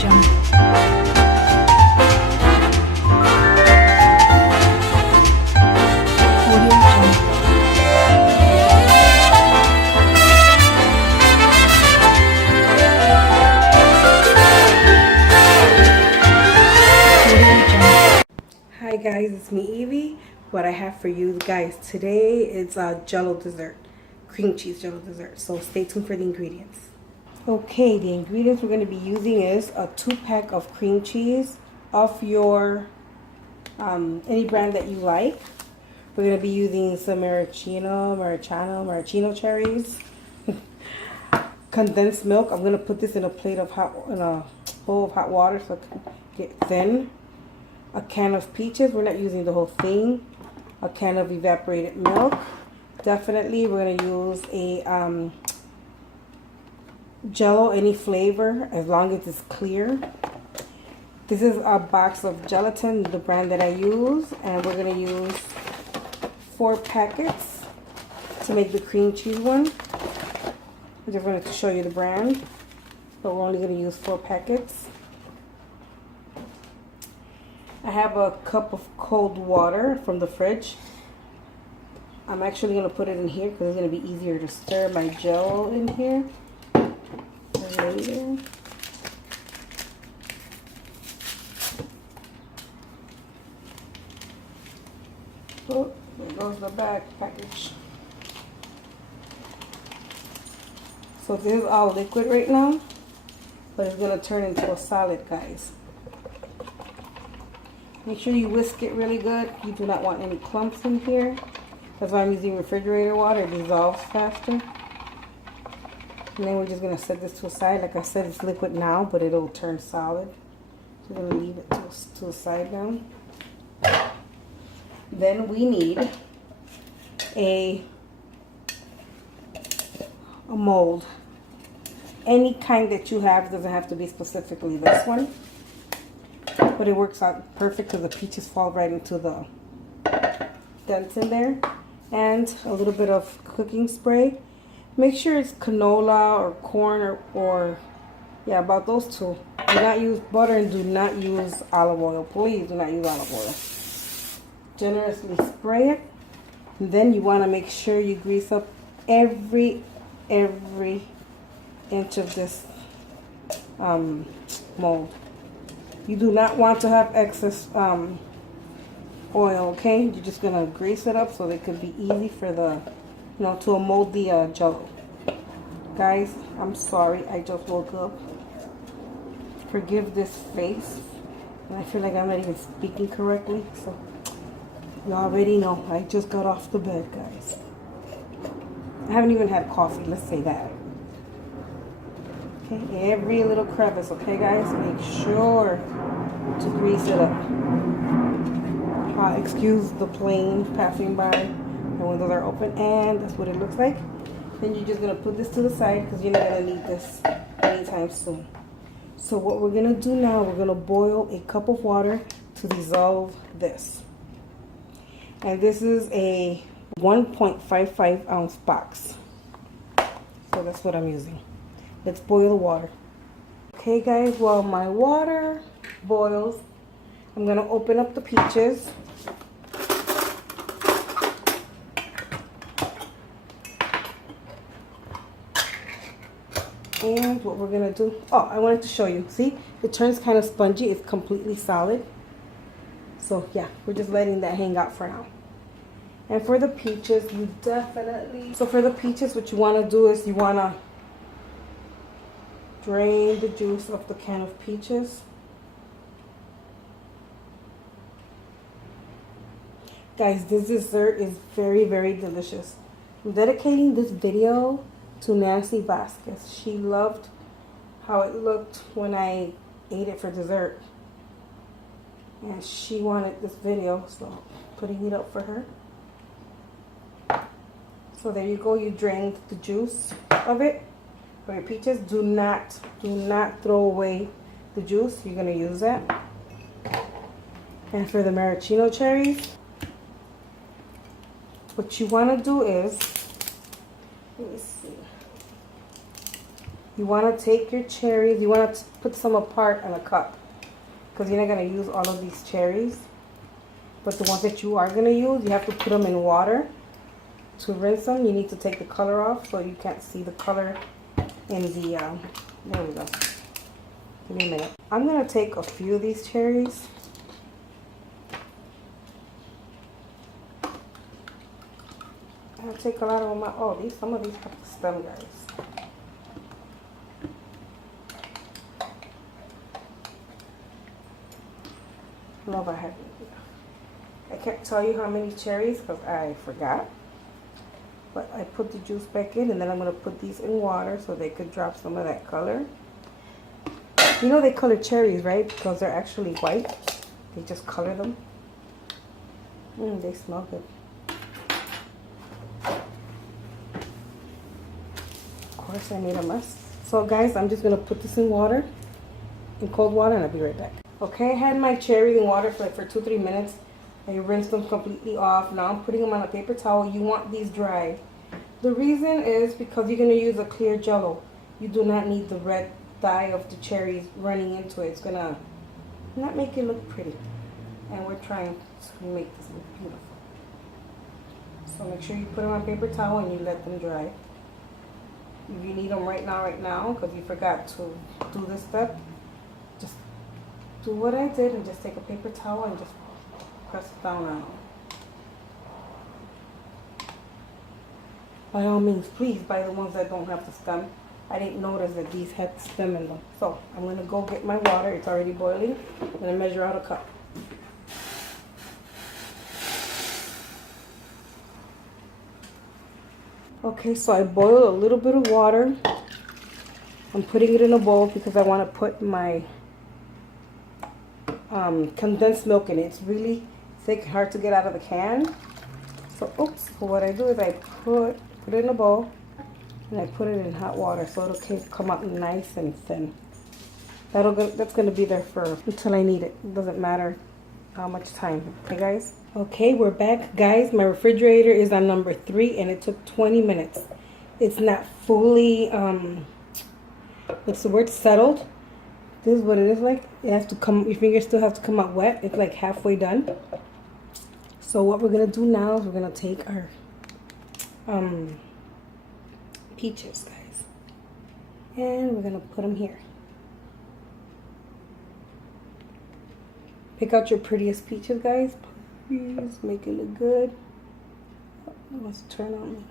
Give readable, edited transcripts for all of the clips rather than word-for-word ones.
Hi guys, it's me Evie. What I have for you guys today is a jello dessert, cream cheese jello dessert. So stay tuned for the ingredients. Okay, the ingredients we're going to be using is a 2-pack of cream cheese of your any brand that you like. We're going to be using some maraschino cherries, condensed milk. I'm going to put this in a bowl of hot water so it can get thin. A can of peaches. We're not using the whole thing. A can of evaporated milk. Definitely we're going to use a jello, any flavor, as long as it's clear. This is a box of gelatin, the brand that I use, and we're going to use 4 packets to make the cream cheese one. I just wanted to show you the brand, but we're only going to use 4 packets. I have a cup of cold water from the fridge. I'm actually going to put it in here because it's going to be easier to stir my jello in here later. Oh, there goes the back package. So this is all liquid right now, but it's going to turn into a solid, guys. Make sure you whisk it really good. You do not want any clumps in here. That's why I'm using refrigerator water. It dissolves faster. And then we're just going to set this to the side. Like I said, it's liquid now, but it'll turn solid. So we're going to leave it to the side now. Then we need a mold. Any kind that you have. Doesn't have to be specifically this one. But it works out perfect because the peaches fall right into the dents in there. And a little bit of cooking spray. Make sure it's canola or corn or yeah, about those two. Do not use butter and do not use olive oil. Please do not use olive oil. Generously spray it. And then you want to make sure you grease up every inch of this mold. You do not want to have excess oil, okay? You're just going to grease it up so it could be easy for the, to mold the jello. Guys, I'm sorry. I just woke up. Forgive this face. And I feel like I'm not even speaking correctly. So, you already know. I just got off the bed, guys. I haven't even had coffee. Let's say that. Okay, every little crevice, okay guys? Make sure to grease it up. Excuse the plane passing by. The windows are open and that's what it looks like. Then you're just going to put this to the side because you're not going to need this anytime soon. So what we're going to do now, we're going to boil a cup of water to dissolve this. And this is a 1.55 ounce box. So that's what I'm using. Let's boil the water. Okay guys, while my water boils, I'm going to open up the peaches. And what we're going to do, I wanted to show you. See, it turns kind of spongy. It's completely solid. So yeah, we're just letting that hang out for now. And for the peaches, for the peaches, what you want to do is you want to drain the juice of the can of peaches. Guys, this dessert is very, very delicious. I'm dedicating this video to Nancy Vasquez. She loved how it looked when I ate it for dessert. And she wanted this video, so putting it up for her. So there you go. You drained the juice of it. For your peaches, do not throw away the juice. You're going to use that. And for the maraschino cherries, what you want to do is, let me see. You want to take your cherries, you want to put some apart in a cup, because you're not going to use all of these cherries. But the ones that you are going to use, you have to put them in water to rinse them. You need to take the color off so you can't see the color in the, there we go. Give me a minute. I'm going to take a few of these cherries. I'll take a lot of them out. Oh, some of these have the stem, guys. Love I have. I can't tell you how many cherries because I forgot. But I put the juice back in, and then I'm going to put these in water so they could drop some of that color. You know they color cherries, right? Because they're actually white. They just color them. They smell good. Of course, I made a mess. So guys, I'm just going to put this in water, in cold water, and I'll be right back. Okay, I had my cherries in water for 2-3 minutes. I rinsed them completely off. Now I'm putting them on a paper towel. You want these dry. The reason is because you're going to use a clear jello. You do not need the red dye of the cherries running into it. It's going to not make it look pretty. And we're trying to make this look beautiful. So make sure you put them on a paper towel and you let them dry. If you need them right now, because you forgot to do this step, just do what I did and just take a paper towel and just press it down on them. By all means, please buy the ones that don't have the stem. I didn't notice that these had the stem in them. So I'm going to go get my water. It's already boiling. I'm going to measure out a cup. Okay, so I boiled a little bit of water. I'm putting it in a bowl because I want to put my condensed milk in it. It's really thick, hard to get out of the can. So, oops. So what I do is I put it in a bowl and I put it in hot water so it'll come out nice and thin. That's gonna be there for until I need it. It doesn't matter how much time. Okay, guys. Okay, we're back, guys. My refrigerator is on number 3, and it took 20 minutes. It's not fully what's the word, settled. This is what it is like. It has to come, your fingers still have to come out wet. It's like halfway done. So what we're gonna do now is we're gonna take our peaches, guys, and we're gonna put them here. Pick out your prettiest peaches, guys. Please make it look good. Oh, it wants to turn on me.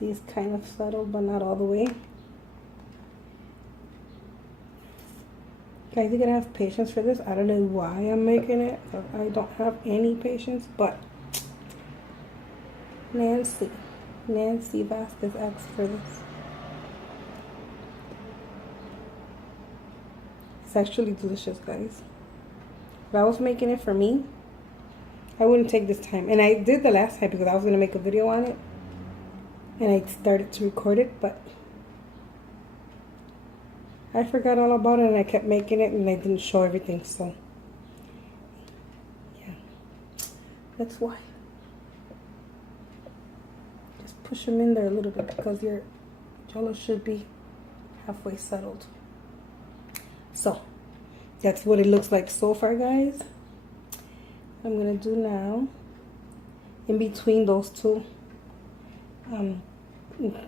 See, it's kind of settled, but not all the way. Guys, you're gonna have patience for this. I don't know why I'm making it. I don't have any patience, but Nancy Vasquez asked for this. It's actually delicious, guys. If I was making it for me, I wouldn't take this time. And I did the last time because I was gonna make a video on it, and I started to record it, but I forgot all about it and I kept making it and I didn't show everything, so yeah, that's why. Just push them in there a little bit because your jello should be halfway settled. So that's what it looks like so far, guys. I'm gonna do now, in between those two,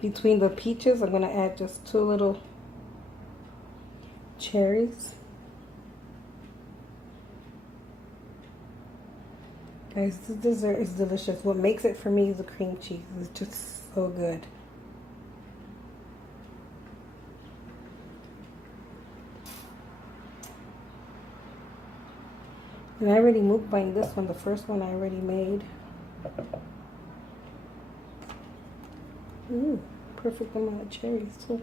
between the peaches, I'm gonna add just 2 little cherries. Guys, this dessert is delicious. What makes it for me is the cream cheese. It's just so good. And I already mukbanged this one. The first one I already made. Ooh, perfect amount of cherries too.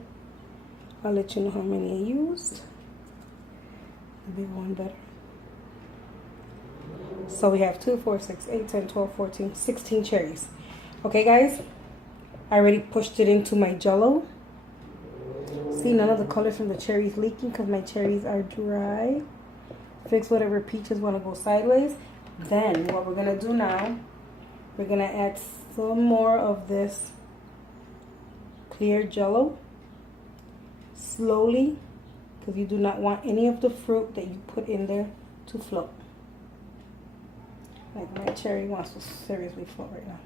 I'll let you know how many I used. The big one better. So we have 2, 4, 6, 8, 10, 12, 14, 16 cherries. Okay, guys, I already pushed it into my jello. See, none of the color from the cherries leaking because my cherries are dry. Fix whatever peaches want to go sideways. Then what we're gonna do now We're gonna add some more of this clear jello slowly, because you do not want any of the fruit that you put in there to float. Like my cherry wants to seriously float right now.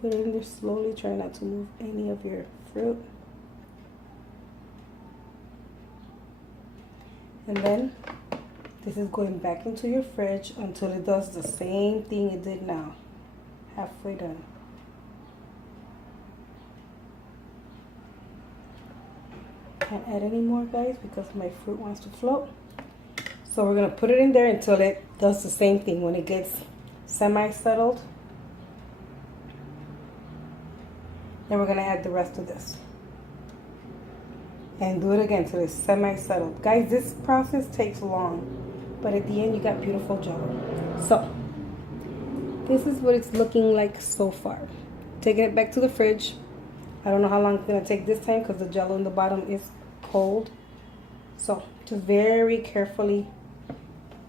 Put it in there slowly, try not to move any of your fruit. And then this is going back into your fridge until it does the same thing it did now. Halfway done. Can't add any more, guys, because my fruit wants to float. So we're gonna put it in there until it does the same thing. When it gets semi-settled, then we're gonna add the rest of this. And do it again until it's semi-settled. Guys, this process takes long, but at the end you got beautiful jello. So this is what it's looking like so far. Taking it back to the fridge. I don't know how long it's gonna take this time because the jello in the bottom is cold. So just very carefully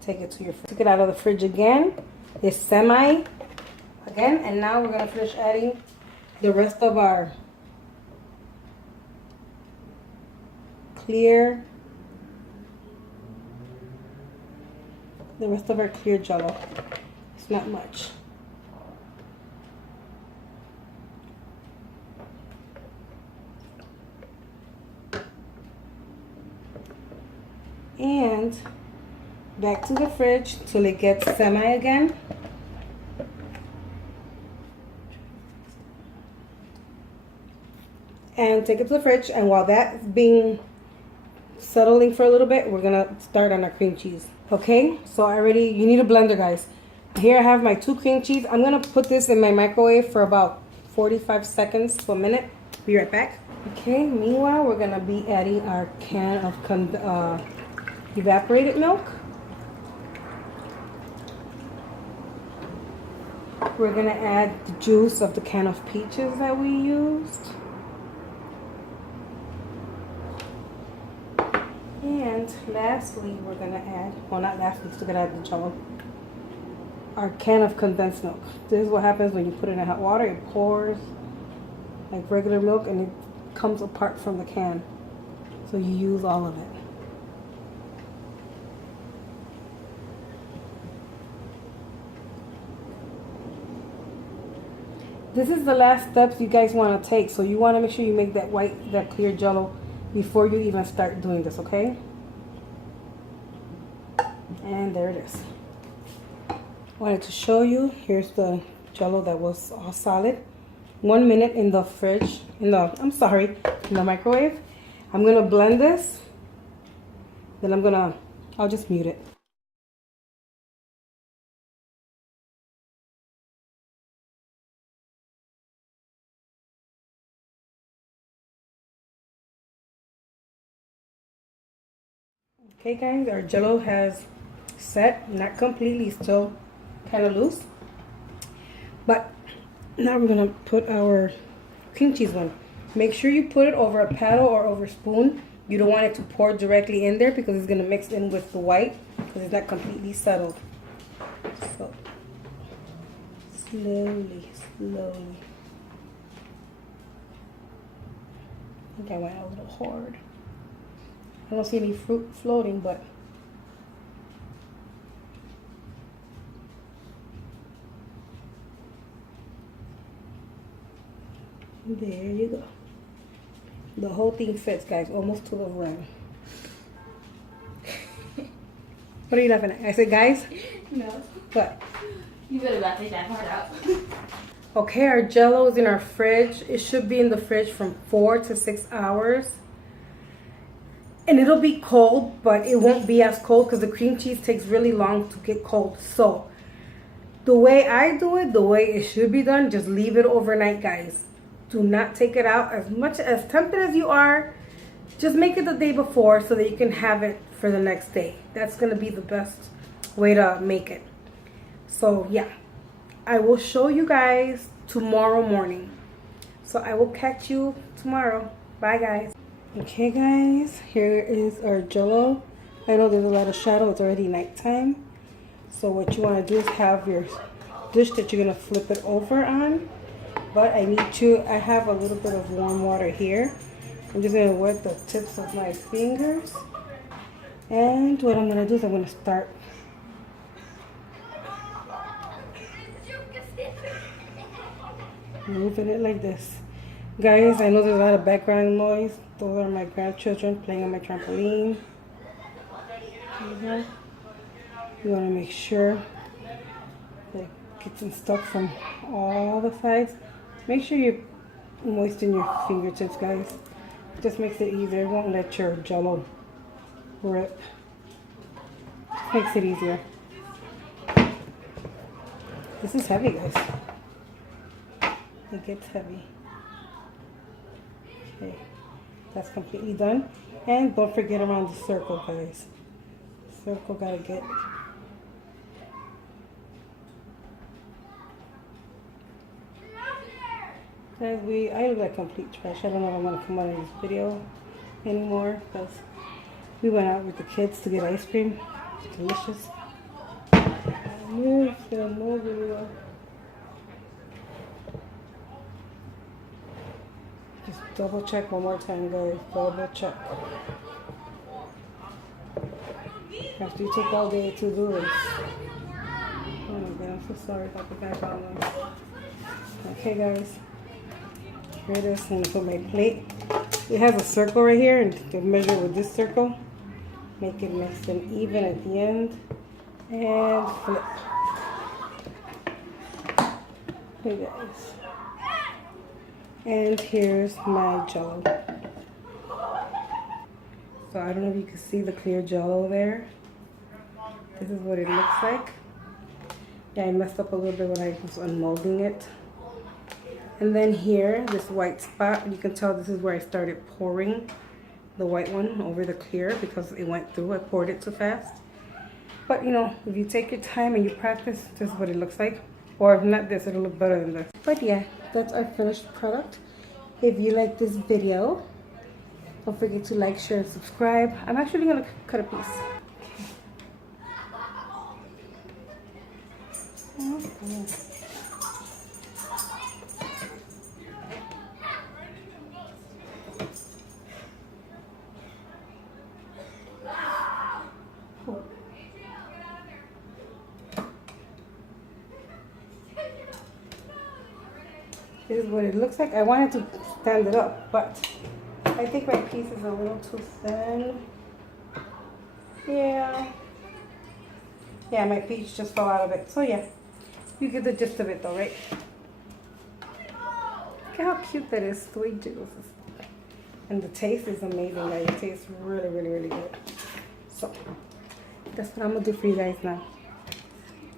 take it to your fridge. Took it out of the fridge again. It's semi again, and now we're gonna finish adding the rest of our clear jello. It's not much. And back to the fridge till it gets semi again. And take it to the fridge, and while that's being settling for a little bit, we're gonna start on our cream cheese. Okay, so you need a blender, guys. Here I have my 2 cream cheese. I'm gonna put this in my microwave for about 45 seconds to a minute. Be right back. Okay, meanwhile we're gonna be adding our can of evaporated milk. We're gonna add the juice of the can of peaches that we used. And lastly, we're gonna add, well, not lastly, still gonna add the jello, our can of condensed milk. This is what happens when you put it in hot water. It pours like regular milk and it comes apart from the can. So you use all of it. This is the last steps you guys want to take. So you want to make sure you make that clear jello before you even start doing this, okay? And there it is. Wanted to show you, here's the jello that was all solid. 1 minute in the fridge, in the microwave. I'm gonna blend this, then I'll just mute it. Okay guys, our jello has set, not completely, still kind of loose. But now we're gonna put our cream cheese one. Make sure you put it over a paddle or over a spoon. You don't want it to pour directly in there because it's gonna mix in with the white because it's not completely settled. So slowly. I think I went a little hard. I don't see any fruit floating, but there you go. The whole thing fits, guys, almost to the rim. What are you laughing at? I said, guys? No. What? You better not take that part out. Okay, our jello is in our fridge. It should be in the fridge from 4 to 6 hours. And it'll be cold, but it won't be as cold because the cream cheese takes really long to get cold. So the way I do it, the way it should be done, just leave it overnight, guys. Do not take it out. As much as tempted as you are, just make it the day before so that you can have it for the next day. That's going to be the best way to make it. So yeah, I will show you guys tomorrow morning. So I will catch you tomorrow. Bye guys. Okay guys, here is our jello. I know there's a lot of shadow, it's already nighttime. So what you want to do is have your dish that you're going to flip it over on. But I have a little bit of warm water here. I'm just going to wet the tips of my fingers. And what I'm going to do is I'm going to start moving it like this. Guys, I know there's a lot of background noise. Those are my grandchildren playing on my trampoline. You want to make sure that it gets stuck from all the sides. Make sure you moisten your fingertips, guys. It just makes it easier. It won't let your jello rip. Makes it easier. This is heavy, guys. It gets heavy. Okay, that's completely done. And don't forget around the circle, guys. Circle gotta get. Guys, I look like complete trash. I don't know if I'm gonna come out of this video anymore because we went out with the kids to get ice cream. It's delicious. Move really well. Just double check one more time, guys. Double check. After you take all day to do this. Oh my god, I'm so sorry about the background noise. Okay, guys. Here it is. I'm going to put my plate. It has a circle right here, and to measure with this circle. Make it nice and even at the end. And flip. Hey guys. And here's my jello. So I don't know if you can see the clear jello there. This is what it looks like. Yeah, I messed up a little bit when I was unmolding it. And then here, this white spot, you can tell this is where I started pouring the white one over the clear because it went through. I poured it too fast. But you know, if you take your time and you practice, this is what it looks like. Or if not this, it'll look better than this. But yeah, that's our finished product. If you like this video, don't forget to like, share, and subscribe. I'm actually gonna cut a piece. Okay. This is what it looks like. I wanted to stand it up, but I think my piece is a little too thin. Yeah, my piece just fell out of it. So yeah, you get the gist of it though, right? Look at how cute that is. 3 jiggles. And the taste is amazing, guys. It tastes really, really, really good. So that's what I'm gonna do for you guys now.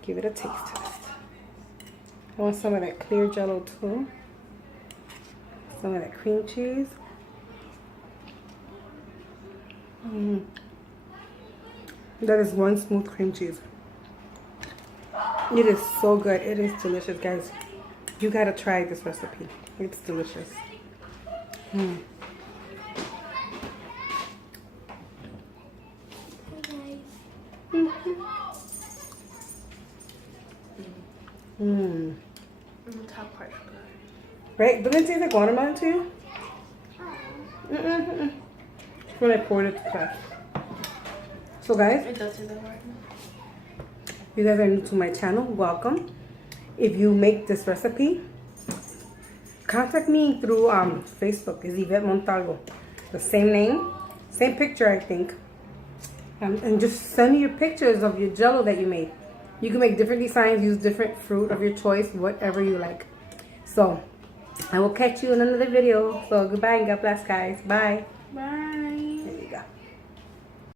Give it a taste test. I want some of that clear jello too. Some of that cream cheese. That is one smooth cream cheese. It is so good. It is delicious, guys. You gotta try this recipe. It's delicious. The top part. Right? Doesn't it taste like watermelon to you? When I poured it too fast. So guys, It does taste like watermelon. you guys are new to my channel. Welcome. If you make this recipe, contact me through Facebook. It's Yvette Montalvo. The same name, same picture, I think. And just send me your pictures of your jello that you made. You can make different designs, use different fruit of your choice, whatever you like. So, I will catch you in another video. So, goodbye and God bless, guys. Bye. Bye.